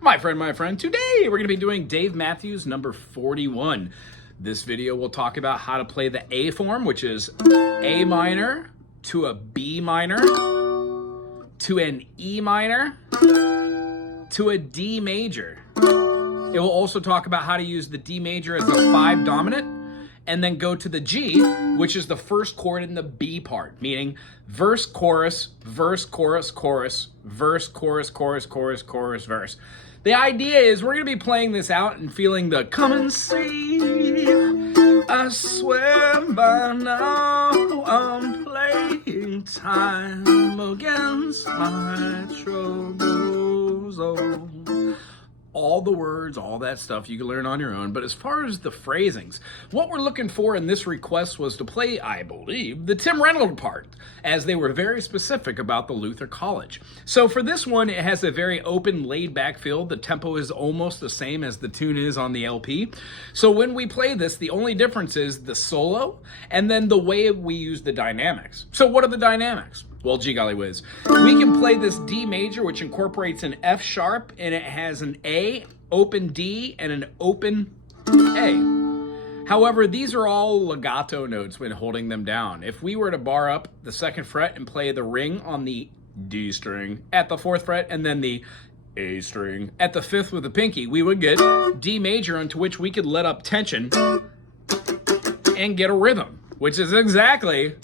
My friend, today we're going to be doing Dave Matthews number 41. This video will talk about how to play the A form, which is A minor to a B minor to an E minor to a D major. It will also talk about how to use the D major as a 5 dominant and then go to the G, which is the first chord in the B part, meaning verse, chorus, verse, chorus, chorus, verse, chorus, chorus, chorus, chorus, verse. The idea is we're going to be playing this out and feeling the come and see. I swear by now I'm playing time against my troubles. Oh. All the words, all that stuff you can learn on your own. But as far as the phrasings, what we're looking for in this request was to play, I believe, the Tim Reynolds part, as they were very specific about the Luther College. So for this one, it has a very open, laid-back feel. The tempo is almost the same as the tune is on the LP. So when we play this, the only difference is the solo and then the way we use the dynamics. So what are the dynamics? Well, gee golly whiz. We can play this D major, which incorporates an F sharp, and it has an A, open D, and an open A. However, these are all legato notes when holding them down. If we were to bar up the 2nd fret and play the ring on the D string at the 4th fret and then the A string at the 5th with the pinky, we would get D major, into which we could let up tension and get a rhythm, which is exactly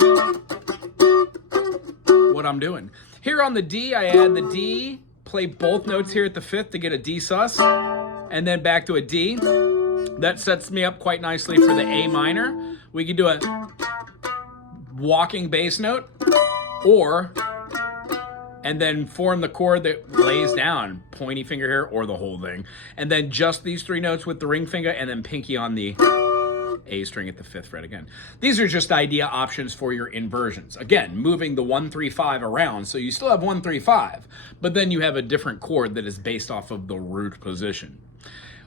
what I'm doing. Here on the D, I add the D, play both notes here at the 5th to get a D sus, and then back to a D. That sets me up quite nicely for the A minor. We could do a walking bass note, and then form the chord that lays down, pointy finger here or the whole thing. And then just these 3 notes with the ring finger and then pinky on the A string at the 5th fret again. These are just idea options for your inversions. Again, moving the 1, 3, 5 around, so you still have 1, 3, 5, but then you have a different chord that is based off of the root position.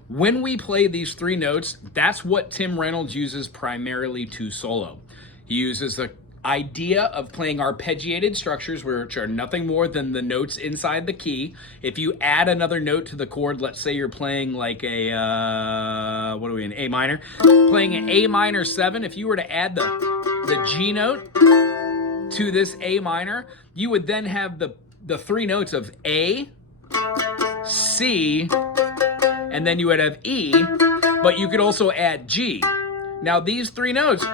When we play these 3 notes, that's what Tim Reynolds uses primarily to solo. He uses the idea of playing arpeggiated structures, which are nothing more than the notes inside the key. If you add another note to the chord, let's say you're playing like a, an A minor, playing an A minor 7, if you were to add the G note to this A minor, you would then have the 3 notes of A, C, and then you would have E, but you could also add G. Now these 3 notes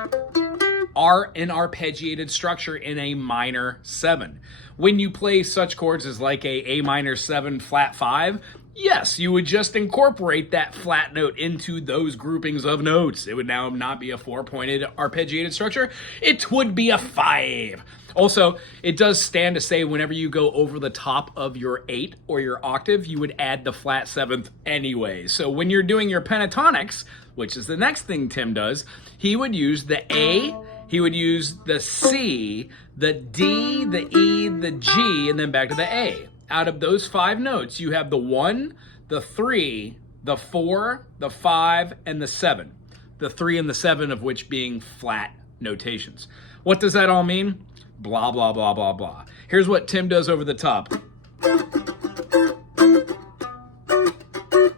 are an arpeggiated structure in a minor 7. When you play such chords as like a minor 7 flat 5, yes, you would just incorporate that flat note into those groupings of notes. It would now not be a 4-pointed arpeggiated structure. It would be a 5. Also, it does stand to say whenever you go over the top of your 8 or your octave, you would add the flat 7th anyway. So when you're doing your pentatonics, which is the next thing Tim does, he would use the A, he would use the C, the D, the E, the G, and then back to the A. Out of those 5 notes, you have the 1, the 3, the 4, the 5, and the 7. The 3 and the 7 of which being flat notations. What does that all mean? Blah, blah, blah, blah, blah. Here's what Tim does over the top.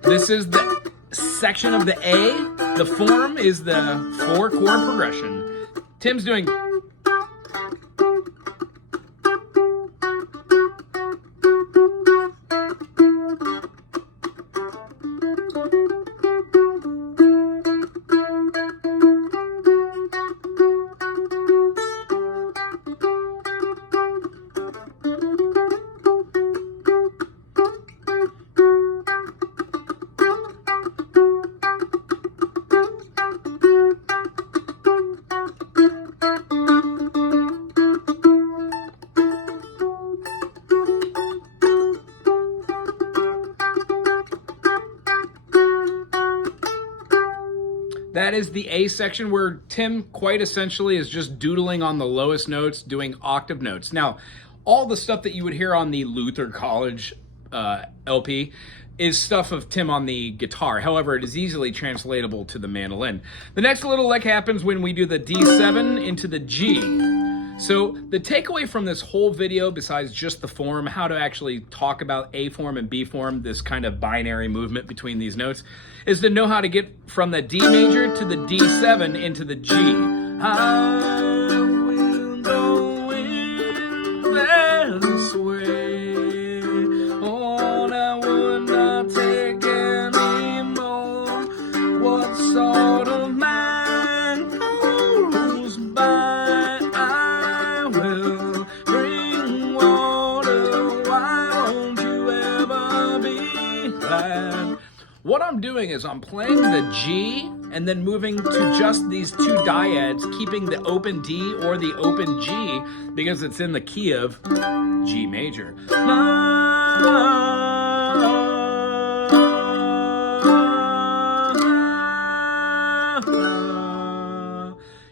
This is the section of the A. The form is the 4-chord progression. Tim's doing That is the A section where Tim quite essentially is just doodling on the lowest notes, doing octave notes. Now, all the stuff that you would hear on the Luther College LP is stuff of Tim on the guitar. However, it is easily translatable to the mandolin. The next little lick happens when we do the D7 into the G. So the takeaway from this whole video, besides just the form, how to actually talk about A form and B form, this kind of binary movement between these notes, is to know how to get from the D major to the D7 into the G. I will go in this way. Oh, I would not take any more. What sort of man goes by? I will bring water. Why won't you ever be glad? What I'm doing is I'm playing the G and then moving to just these two dyads, keeping the open D or the open G because it's in the key of G major.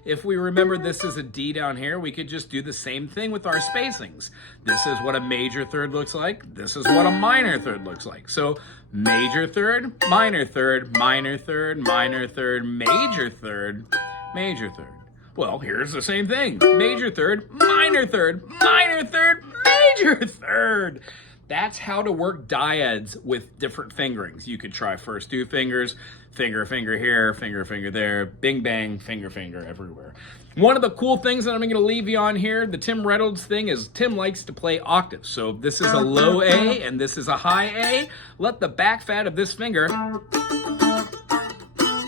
If we remember this is a D down here, we could just do the same thing with our spacings. This is what a major third looks like. This is what a minor third looks like. So major third, minor third, minor third, minor third, major third, major third. Well, here's the same thing. Major third, minor third, minor third, major third. That's how to work dyads with different fingerings. You could try first 2 fingers, finger, finger here, finger there, bing, bang, finger everywhere. One of the cool things that I'm going to leave you on here, the Tim Reynolds thing, is Tim likes to play octaves. So this is a low A and this is a high A. Let the back fat of this finger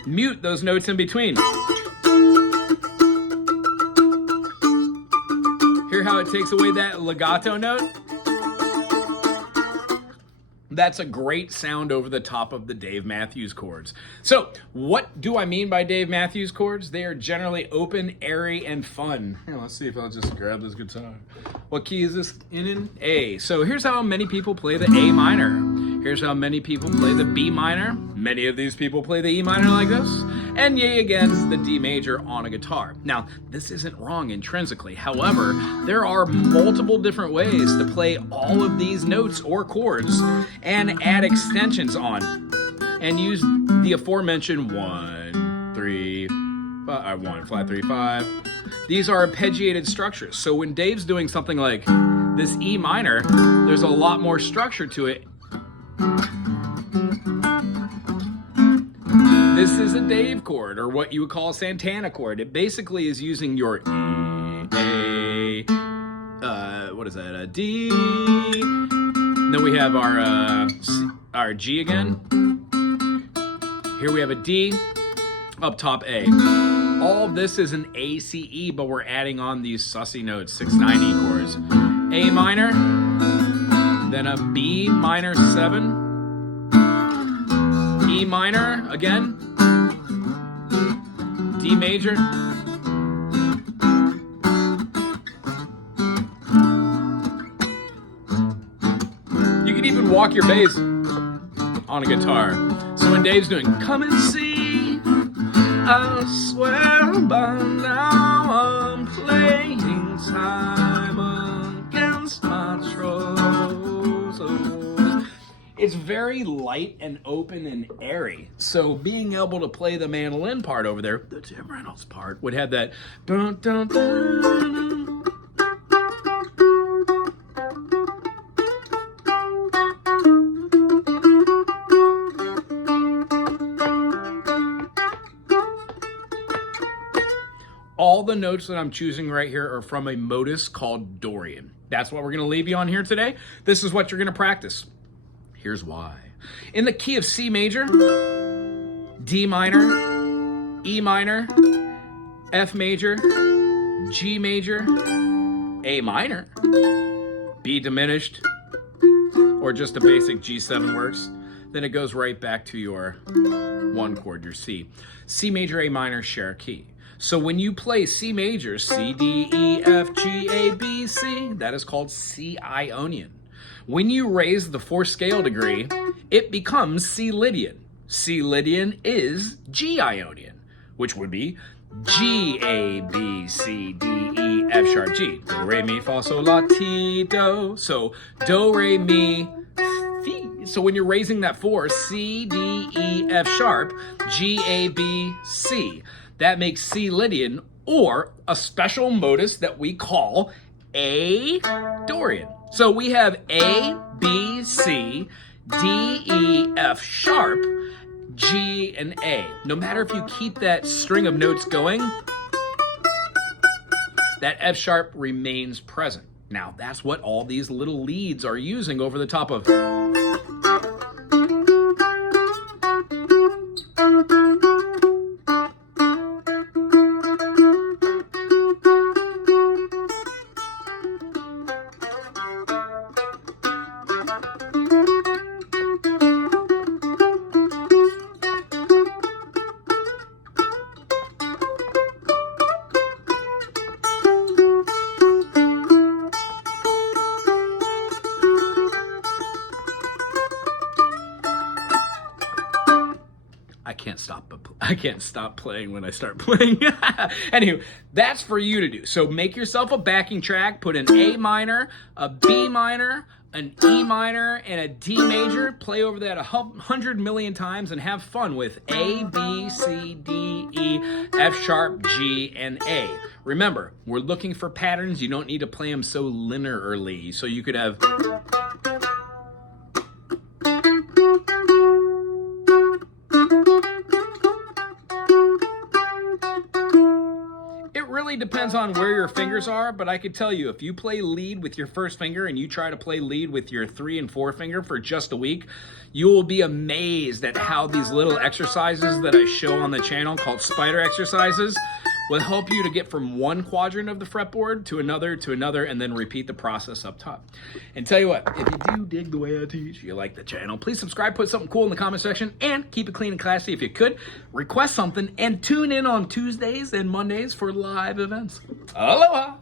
mute those notes in between. Hear how it takes away that legato note? That's a great sound over the top of the Dave Matthews chords. So what do I mean by Dave Matthews chords? They are generally open, airy, and fun. Here, let's see if I'll just grab this guitar. What key is this in? A. So here's how many people play the A minor. Here's how many people play the B minor. Many of these people play the E minor like this. And yay again, the D major on a guitar. Now, this isn't wrong intrinsically. However, there are multiple different ways to play all of these notes or chords and add extensions on. And use the aforementioned 1, 3, 5, 1, flat 3, 5. These are arpeggiated structures. So when Dave's doing something like this E minor, there's a lot more structure to it. This is a Dave chord, or what you would call a Santana chord. It basically is using your E, A, what is that, a D. And then we have our G again. Here we have a D, up top A. All of this is an ACE, but we're adding on these sussy notes, 6, 9 E chords. A minor, then a B minor 7, E minor again, D major, you can even walk your bass on a guitar. So when Dave's doing "Come and See," I swear by now I'm playing time against my troubles. It's very light and open and airy. So being able to play the mandolin part over there, the Tim Reynolds part, would have that dun, dun, dun. All the notes that I'm choosing right here are from a modus called Dorian. That's what we're going to leave you on here today. This is what you're going to practice. Here's why. In the key of C major, D minor, E minor, F major, G major, A minor, B diminished, or just a basic G7 works, then it goes right back to your 1 chord, your C. C major, A minor, share a key. So when you play C major, C, D, E, F, G, A, B, C, that is called C Ionian. When you raise the 4th scale degree, it becomes C Lydian. C Lydian is G Ionian, which would be G, A, B, C, D, E, F sharp, G. Do, re, mi, fa, sol, la, ti, do. So do, re, mi, fi. So when you're raising that 4, C, D, E, F sharp, G, A, B, C. That makes C Lydian or a special modus that we call A Dorian. So we have A, B, C, D, E, F sharp, G, and A. No matter if you keep that string of notes going, that F sharp remains present. Now, that's what all these little leads are using over the top of. I can't stop playing when I start playing. Anywho, that's for you to do. So make yourself a backing track, put an A minor, a B minor, an E minor, and a D major. Play over that 100 million times and have fun with A, B, C, D, E, F sharp, G, and A. Remember, we're looking for patterns. You don't need to play them so linearly. So you could have... Really depends on where your fingers are, but I could tell you, if you play lead with your first finger and you try to play lead with your 3 and 4 finger for just a week, you will be amazed at how these little exercises that I show on the channel called spider exercises will help you to get from one quadrant of the fretboard to another, and then repeat the process up top. And tell you what, if you do dig the way I teach, you like the channel, please subscribe, put something cool in the comment section, and keep it clean and classy if you could. Request something, and tune in on Tuesdays and Mondays for live events. Aloha!